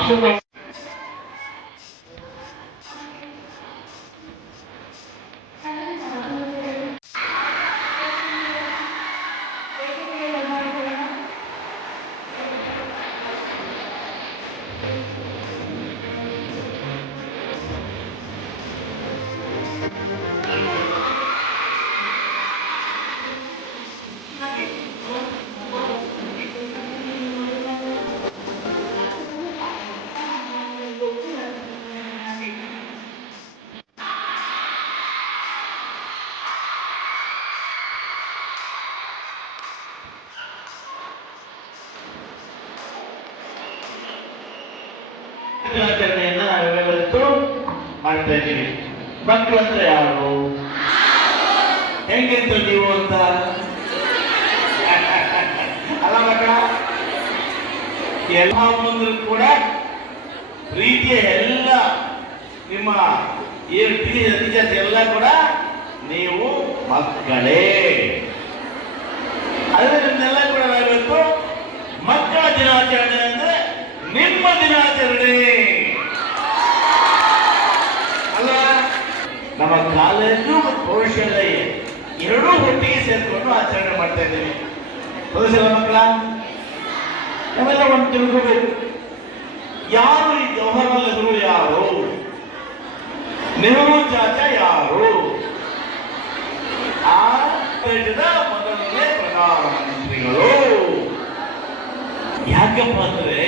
also ಮಾಡ್ತಾ ಮಕ್ಕಳು ಅಂದ್ರೆ ಯಾರು? ಹೆಂಗಿತ್ತು ನೀವು ಅಂತ? ಅಲ್ಲ ಮಕ್ಕಳ ಎಲ್ಲ ಒಂದ್ರು ಕೂಡ ಪ್ರೀತಿಯ ಎಲ್ಲ ನಿಮ್ಮ ಏನು ನಿಜತೆ ಎಲ್ಲ ಕೂಡ ನೀವು ಮಕ್ಕಳೇ. ಅದರಿಂದೆಲ್ಲ ಕೂಡ ಮಕ್ಕಳ ದಿನಾಚರಣೆ ಅಂದ್ರೆ ನಿಮ್ಮ ದಿನಾಚರಣೆ ಅಲ್ಲ ನಮ್ಮ ಕಾಲೇಜು ಪ್ರೌಢಶಾಲೆ ಎರಡೂ ಒಟ್ಟಿಗೆ ಸೇರಿಕೊಂಡು ಆಚರಣೆ ಮಾಡ್ತಾ ಇದ್ದೀವಿ. ಪ್ರೌಢಶಾಲೆ ಮಕ್ಕಳ, ನಾವೆಲ್ಲ ಒಂದು ತಿಳ್ಕೋಬೇಕು. ಯಾರು ಈ ಜವಾಹರ್ಲಾಲ್ ನೆಹರು ಯಾರು? ನೆಹರು ಚಾಚ ಯಾರು? ಆ ದೇಶದ ಮೊದಲನೇ ಪ್ರಧಾನಮಂತ್ರಿಗಳು ಯಾಕಪ್ಪ ಅಂದ್ರೆ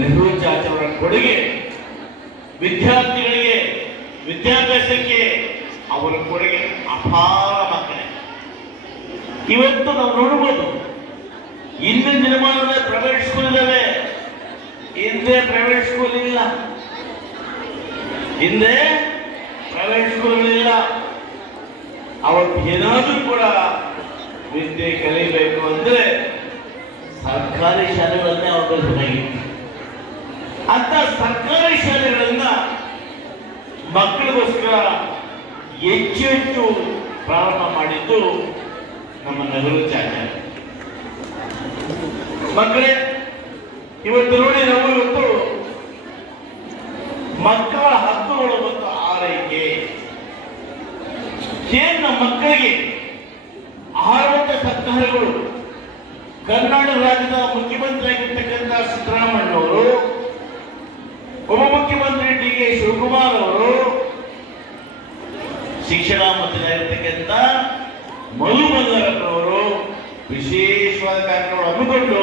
ನೆಹರು ಚಾಚವರ ಕೊಡುಗೆ ವಿದ್ಯಾರ್ಥಿಗಳಿಗೆ ವಿದ್ಯಾಭ್ಯಾಸಕ್ಕೆ ಅವರ ಕೊಡುಗೆ ಅಪಾರ ಮಕ್ಕಳೇ. ಇವತ್ತು ನಾವು ನೋಡ್ಬೋದು ಇಂದಿನ ದಿನಮಾನದ ಪ್ರೈವೇಟ್ ಸ್ಕೂಲ್ ಇದಾವೆ ಹಿಂದೆ ಪ್ರೈವೇಟ್ ಸ್ಕೂಲ್ ಇಲ್ಲ. ಹಿಂದೆ ಪ್ರೈವೇಟ್ ಸ್ಕೂಲ್ಗಳಿಲ್ಲ ಅವತ್ತು ಏನಾದರೂ ಕೂಡ ವಿದ್ಯೆ ಕಲಿಬೇಕು ಅಂದ್ರೆ ಸರ್ಕಾರಿ ಶಾಲೆಗಳನ್ನೇ ಅವರು ಬೆಳೆಸಬೇಕಾಗಿತ್ತು ಅಂತ ಸರ್ಕಾರಿ ಶಾಲೆಗಳನ್ನ ಮಕ್ಕಳಿಗೋಸ್ಕರ ಹೆಚ್ಚು ಹೆಚ್ಚು ಪ್ರಾರಂಭ ಮಾಡಿದ್ದು ನಮ್ಮ ನೆಹರು ಚಾಚಾ ಮಕ್ಕಳೇ, ಇವತ್ತು ನೋಡಿ ನಾವು ಇವತ್ತು ಮಕ್ಕಳ ಹಕ್ಕುಗಳು ಮತ್ತು ಆರೈಕೆ. ಕೇಂದ್ರ ಮಕ್ಕಳಿಗೆ ಆರೋಗ್ಯ ಸರ್ಕಾರಗಳು ಕರ್ನಾಟಕ ರಾಜ್ಯದ ಮುಖ್ಯಮಂತ್ರಿ ಆಗಿರ್ತಕ್ಕಂಥ ಸಿದ್ದರಾಮಯ್ಯವರು ಉಪಮುಖ್ಯಮಂತ್ರಿ ಡಿ ಕೆ ಶಿವಕುಮಾರ್ ಅವರು ಶಿಕ್ಷಣ ಮಂತ್ರಿಯಾಗಿರ್ತಕ್ಕಂಥ ಮಧು ಬಂಗಾರಪ್ಪನವರು ವಿಶೇಷವಾದ ಕಾರ್ಯಕ್ರಮ ಹಮ್ಮಿಕೊಂಡು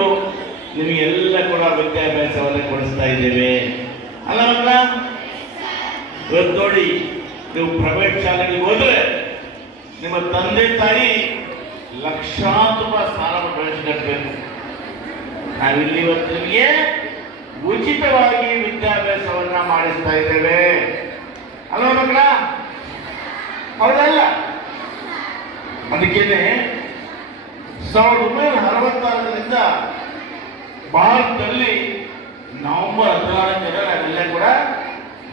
ನಿಮಗೆಲ್ಲ ಕೂಡ ವಿದ್ಯಾಭ್ಯಾಸವನ್ನು ಕೊಡಿಸ್ತಾ ಇದ್ದೇವೆ. ಅಲ್ಲ ಮಕ್ಕಳ? ಇವತ್ತು ನೋಡಿ, ನೀವು ಪ್ರೈವೇಟ್ ಶಾಲೆಗೆ ಹೋದ್ರೆ ನಿಮ್ಮ ತಂದೆ ತಾಯಿ ಲಕ್ಷಾಂತರ ರೂಪಾಯಿ ಸಾಲ ಬೆಳೆಸಿ ಕಟ್ಟಬೇಕು ನಾವಿಲ್ಲಿ ಇವತ್ತು ನಿಮಗೆ ಉಚಿತವಾಗಿ ವಿದ್ಯಾಭ್ಯಾಸವನ್ನ ಮಾಡಿಸ್ತಾ ಇದ್ದೇವೆ ಅಲ್ವಾ ಮಕ್ಕಳ? ಹೌದಲ್ಲ? ಅದಕ್ಕೇನೆ ಸಾವಿರದ ಒಂಬೈನೂರ ಅರವತ್ತಾರರಿಂದ ಭಾರತದಲ್ಲಿ ನವೆಂಬರ್ ಹದಿನಾಲ್ಕರ ನಾವೆಲ್ಲ ಕೂಡ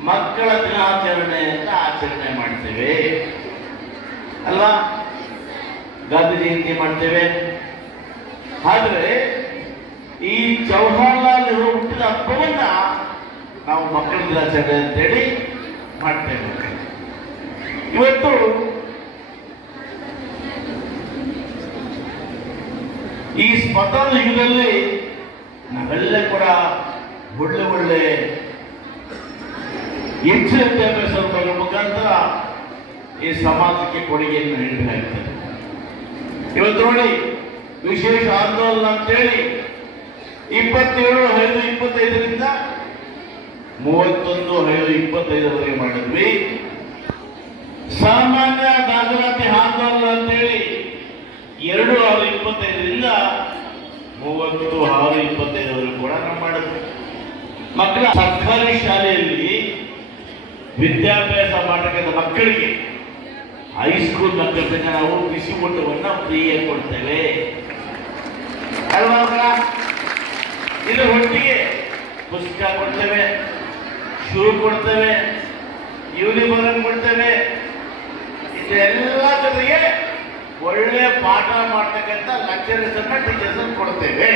ಮಕ್ಕಳ ದಿನಾಚರಣೆ ಅಂತ ಆಚರಣೆ ಮಾಡ್ತೇವೆ. ಅಲ್ವಾ? ಗಾಂಧಿ ಜಯಂತಿ ಮಾಡ್ತೇವೆ. ಆದರೆ ಈ ಜವಾಹರ್ಲಾಲ್ ನೆಹರು ಹುಟ್ಟಿದ ಹಬ್ಬವನ್ನ ನಾವು ಮಕ್ಕಳ ದಿನಾಚರಣೆ ಅಂತೇಳಿ ಮಾಡ್ತೇವೆ. ಇವತ್ತು ಈ ಸ್ಪರ್ಧಾನ ಯುಗದಲ್ಲಿ ನಾವೆಲ್ಲ ಕೂಡ ಒಳ್ಳೆ ಒಳ್ಳೆ ಹೆಚ್ಚಿನ ವಿದ್ಯಾಭ್ಯಾಸ ಪಡೆಯುವ ಮುಖಾಂತರ ಈ ಸಮಾಜಕ್ಕೆ ಕೊಡುಗೆಯನ್ನು ನೀಡಲಾಗ್ತದೆ. ಇವತ್ತು ನೋಡಿ ವಿಶೇಷ ಆಂದೋಲನ ಅಂತೇಳಿ ಇಪ್ಪತ್ತೇಳು ಐದು ಇಪ್ಪತ್ತೈದರಿಂದ ಮೂವತ್ತೊಂದು, ಐದು ಇಪ್ಪತ್ತೈದರವರೆಗೆ ಮಾಡಿದ್ವಿ. ಸಾಮಾನ್ಯ ದಾಖಲಾತಿ ಹಾಕಲ್ಲ ಅಂತೇಳಿ ಎರಡು ಆರು ಇಪ್ಪತ್ತೈದರಿಂದ ಮೂವತ್ತು ಆರು ಇಪ್ಪತ್ತೈದವರೆಗೂ ಕೂಡ ನಾವು ಮಾಡಿದ್ವಿ. ಮಕ್ಕಳ ಸರ್ಕಾರಿ ಶಾಲೆಯಲ್ಲಿ ವಿದ್ಯಾಭ್ಯಾಸ ಮಾಡತಕ್ಕಂಥ ಮಕ್ಕಳಿಗೆ ಹೈಸ್ಕೂಲ್ ಮಕ್ಕಳಿಗೆ ನಾವು ಬಿಸಿ ಊಟವನ್ನು ಫ್ರೀಯಾಗಿ ಕೊಡ್ತೇವೆ. ಅಲ್ವಾ ಇದರ ಒಟ್ಟಿಗೆ ಪುಸ್ತಕ ಕೊಡ್ತೇವೆ. ಶೂ ಕೊಡ್ತೇವೆ ಯೂನಿಫಾರ್ಮ್ ಕೊಡ್ತೇವೆ, ಇದೆಲ್ಲ ಜೊತೆಗೆ ಒಳ್ಳೆ ಪಾಠ ಮಾಡ್ತಕ್ಕಂಥ ಲೆಕ್ಚರರ್ಸ್ ಅನ್ನ ಟೀಚರ್ಸ್ ಕೊಡ್ತೇವೆ?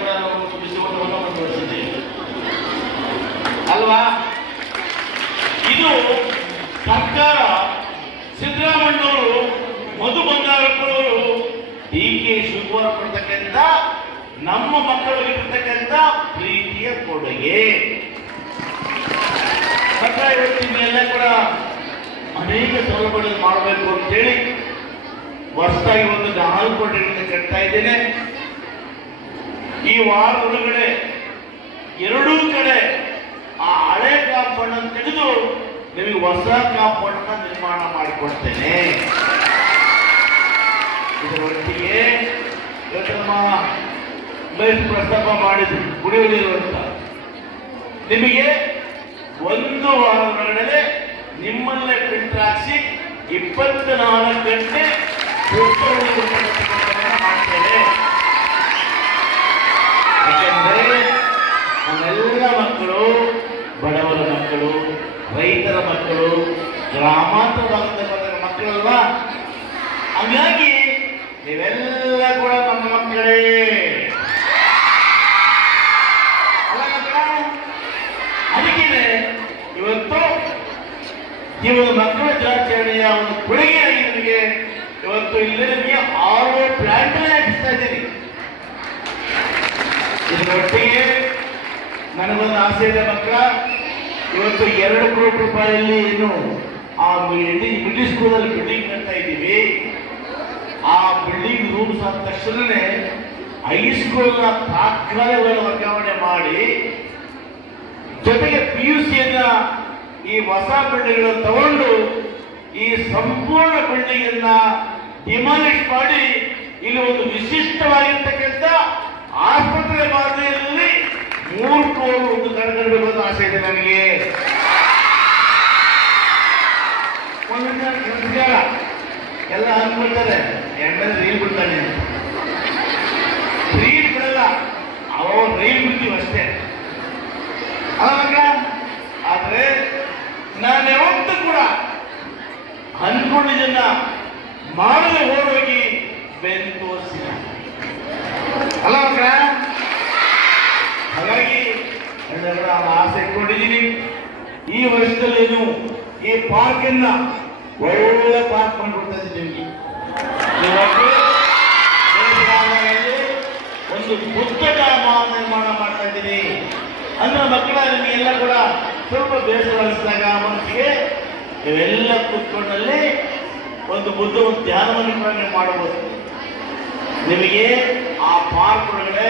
ಕೂಡ ನಾವು ಅಲ್ವಾ? ಇದು ಸರ್ಕಾರ ಸಿದ್ದರಾಮಣ್ಣವರು ಮಧು ಬಂಗಾರಪ್ಪನವರು ಡಿ ಕೆ ಶಿವಕುಮಾರ್ ಕೊಡ್ತಕ್ಕಂಥ ನಮ್ಮ ಮಕ್ಕಳಿಗೆ ಇರ್ತಕ್ಕಂಥ ಪ್ರೀತಿಯ ಕೊಡುಗೆ. ಸರ್ಕಾರ ಇವತ್ತಿನೆಲ್ಲ ಕೂಡ ಅನೇಕ ಸೌಲಭ್ಯಗಳನ್ನು ಮಾಡಬೇಕು ಅಂತೇಳಿ ಹೊಸದಾಗಿ ಒಂದು ನಾಲ್ಕು ಕೋಟಿಗಳನ್ನು ಕಟ್ತಾ ಇದ್ದೇನೆ. ಈ ವಾರ ಒಳಗಡೆ ಎರಡೂ ಕಡೆ ಆ ಹಳೆ ಕಾಂಪೌಂಡ್ ಅನ್ನು ತೆಗೆದು ನಿಮಗೆ ಹೊಸ ಕಾಂಪೌಂಡ್ ನಿರ್ಮಾಣ ಮಾಡಿಕೊಡ್ತೇನೆ. ಇದರೊಟ್ಟಿಗೆ ನಮ್ಮ ಮಹೇಶ್ ಪ್ರಸ್ತಾಪ ಮಾಡಿದ್ರು ಕುಡಿಯುವ ನಿಮಗೆ ಒಂದು ವಾರದೊಳಗಡೆ ನಿಮ್ಮಲ್ಲೇ ಫಿಲ್ಟರ್ ಹಾಕ್ಸಿ ಇಪ್ಪತ್ನಾಲ್ಕು ಗಂಟೆ ಶುದ್ಧವಾಗಿ ಇರ್ತಕ್ಕಂಥದ್ದನ್ನ ಮಾಡ್ತೇವೆ ಯಾಕೆಂದ್ರೆ ನಮ್ಮೆಲ್ಲ ಮಕ್ಕಳು ಬಡವರ ಮಕ್ಕಳು ರೈತರ ಮಕ್ಕಳು ಗ್ರಾಮಾಂತರ ಭಾಗದ ಬಂದ ಮಕ್ಕಳಲ್ವಾ ಹಂಗಾಗಿ ನೀವೆಲ್ಲ ಕೂಡ ನಮ್ಮ ಮಕ್ಕಳೇ ಅಲ್ಲ ಮಕ್ಕಳ? ಅದಕ್ಕೇನೆ ಇವತ್ತು ಈ ಒಂದು ಮಕ್ಕಳ ದಿನಾಚರಣೆಯ ಒಂದು ಕೊಡುಗೆಯಾಗಿ ನಿಮಗೆ ಇವತ್ತು ಇಲ್ಲಿ ನಿಮಗೆ ಆರು ಪ್ಲಾಂಟ್ ಹಾಕಿಸ್ತಾ ಇದ್ದೀನಿ. ಇದರೊಟ್ಟಿಗೆ ನನಗೊಂದು ಆಸೆ ಇದೆ ಮಕ್ಕಳ. ಇವತ್ತು ಎರಡು ಕೋಟಿ ರೂಪಾಯಿಯಲ್ಲಿ ಏನು ಆ ಮಿಡ್ಲ್ ಸ್ಕೂಲಲ್ಲಿ ಬಿಲ್ಡಿಂಗ್ ಕಟ್ತಾ ಇದ್ದೀವಿ. ಆ ಬಿಲ್ಡಿಂಗ್ ರೂಮ್ಸ್ ಆದ ತಕ್ಷಣನೇ ಹೈಸ್ಕೂಲ್ನ ತಾತ್ಕಾಲಿಕ ವರ್ಗಾವಣೆ ಮಾಡಿ, ಜೊತೆಗೆ ಪಿ ಯು ಸಿಯನ್ನ ಈ ಹೊಸ ಬಿಲ್ಡಿಂಗ್ ತಗೊಂಡು ಈ ಸಂಪೂರ್ಣ ಬಿಲ್ಡಿಂಗ್ ಅನ್ನ ಡಿಮಾಲಿಷ್ ಮಾಡಿ, ಇಲ್ಲಿ ಒಂದು ವಿಶಿಷ್ಟವಾಗಿರ್ತಕ್ಕಂಥ ಆಸ್ಪತ್ರೆ ಮಾದರಿಯಲ್ಲಿ ಮೂರು ಕೋಟಿ ಒಂದು ಕರೆದಿರಬೇಕು ಅಂತ ಆಸೆ ಇದೆ ನನಗೆ. ಎಲ್ಲ ಅನ್ಕೊಳ್ತಾರೆ ಎಂಟಲ್ಲಿ ರೀಲ್ ಬಿಡ್ತಾನೆ. ರೀಲ್ ಬಿಡಲ್ಲ ಅವನು ರೀಲ್ ಬಿಡ್ತೀವಿ ಅಷ್ಟೇ ಅವಾಗ ಆದ್ರೆ ನಾನು ಯಾವತ್ತೂ ಕೂಡ ಅನ್ಕೊಂಡಿದ್ದನ್ನ ಮಾಡದೆ ಹೋಗಿ ತೋರಿಸಿಲ್ಲ ಅಲ್ಲ ಮಕ್ಕಳ? ಹಾಗಾಗಿ ನಾನು ಆಸೆ ಇಟ್ಕೊಂಡಿದ್ದೀನಿ ಈ ವರ್ಷದಲ್ಲೇನು ಈ ಪಾರ್ಕ್ ಅನ್ನ ಒಳ್ಳೆ ಪಾರ್ಕ್ ಇವತ್ತು ದೇವರಾಮನಲ್ಲಿ ಒಂದು ಪುಸ್ತಕ ನಿರ್ಮಾಣ ಮಾಡ್ತಾ ಇದ್ದೀನಿ ಅಂದ್ರೆ ಮಕ್ಕಳ, ನಿಮಗೆಲ್ಲ ಕೂಡ ಸ್ವಲ್ಪ ಬೇಸರ ಅನಿಸಿದಾಗ ಮನಸ್ಸಿಗೆ ಇವೆಲ್ಲ ಕೂತ್ಕೊಂಡಲ್ಲಿ ಒಂದು ಬುದ್ಧ ಒಂದು ಧ್ಯಾನವನ್ನು ಕೂಡ ನೀವು ಮಾಡಬಹುದು. ನಿಮಗೆ ಆ ಪಾರ್ಕ್ ಒಳಗಡೆ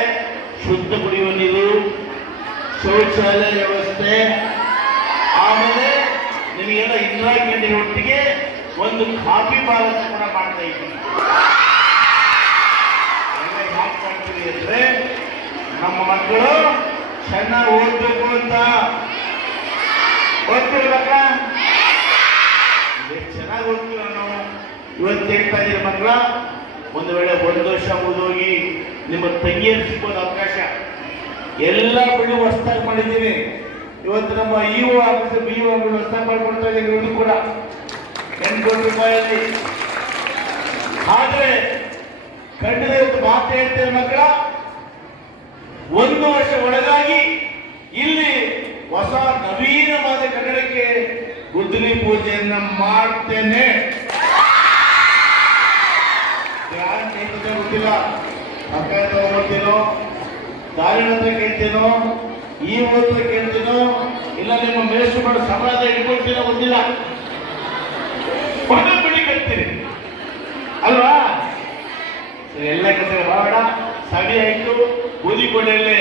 ಶುದ್ಧ ಕುಡಿಯುವ ನೀರು ಶೌಚಾಲಯ ವ್ಯವಸ್ಥೆ ಆಮೇಲೆ ನಿಮಗೆಲ್ಲ ಇಂದಿರಾ ಗಾಂಧಿ ಒಟ್ಟಿಗೆ ಒಂದು ಕಾಫಿ ಬಾರ್ ಅಂತ ಕೂಡ ಮಾಡ್ತಾ ಯಾಕೆ ಮಾಡ್ತೀವಿ ಅಂದ್ರೆ ನಮ್ಮ ಮಕ್ಕಳು ಚೆನ್ನಾಗಿ ಓದ್ಬೇಕು ಅಂತ. ಓದ್ತಿರ್ಬೇಕ ಚೆನ್ನಾಗಿ ಓದ್ತೀವಿ ನಾವು ಇವತ್ತು ಹೇಳ್ತಾ ಇದ್ದೀರಿ ಮಕ್ಕಳ, ಒಂದು ವೇಳೆ ಒಂದು ವರ್ಷ ಓದೋಗಿ ನಿಮ್ಮ ತಂಗಿಯರು ಸಿಗೋದು ಅವಕಾಶ. ಎಲ್ಲ ಬಿಡು ಹೊಸ್ದಾಗಿ ಮಾಡಿದ್ದೀನಿ. ಇವತ್ತು ನಮ್ಮ E O office B O ಹೊಸ್ದಾಗಿ ಮಾಡಿಕೊಡ್ತಾ ಕೂಡ. ಎಂಟು ಕೋಟಿ ರೂಪಾಯಲ್ಲಿ. ಆದ್ರೆ ಇವತ್ತು ಮಾತು ಹೇಳ್ತೇನೆ ಮಕ್ಕಳ, ಒಂದು ವರ್ಷ ಒಳಗಾಗಿ ಇಲ್ಲಿ ಹೊಸ ನವೀನವಾದ ಕಟ್ಟಡಕ್ಕೆ ಗುದ್ದಲಿ ಪೂಜೆಯನ್ನು ಮಾಡ್ತೇನೆ. ಗೊತ್ತಿಲ್ಲ. ಸರ್ಕಾರ ಹೋಗ್ತೀನೋ ದಾರಿಣ ಹತ್ರ ಕೇಳ್ತೀನೋ? ಈ ಹತ್ರ ಕೇಳ್ತೀನೋ? ಇಲ್ಲ, ನಿಮ್ಮ ಮೇಷ ಮಾಡಿ ಸಂಬಳದ ಇಟ್ಕೊಳ್ತೀನೋ ಗೊತ್ತಿಲ್ಲ. ಒಳ್ಳೆ ಬಿಡಿ ಕೇಳ್ತೀನಿ ಅಲ್ವಾ? ಎಲ್ಲ ಕೆಲಸ ಬೇಡ ಸಭೆ ಆಯ್ತು. ಬೂದಿಕೋಟೆಯಲ್ಲಿ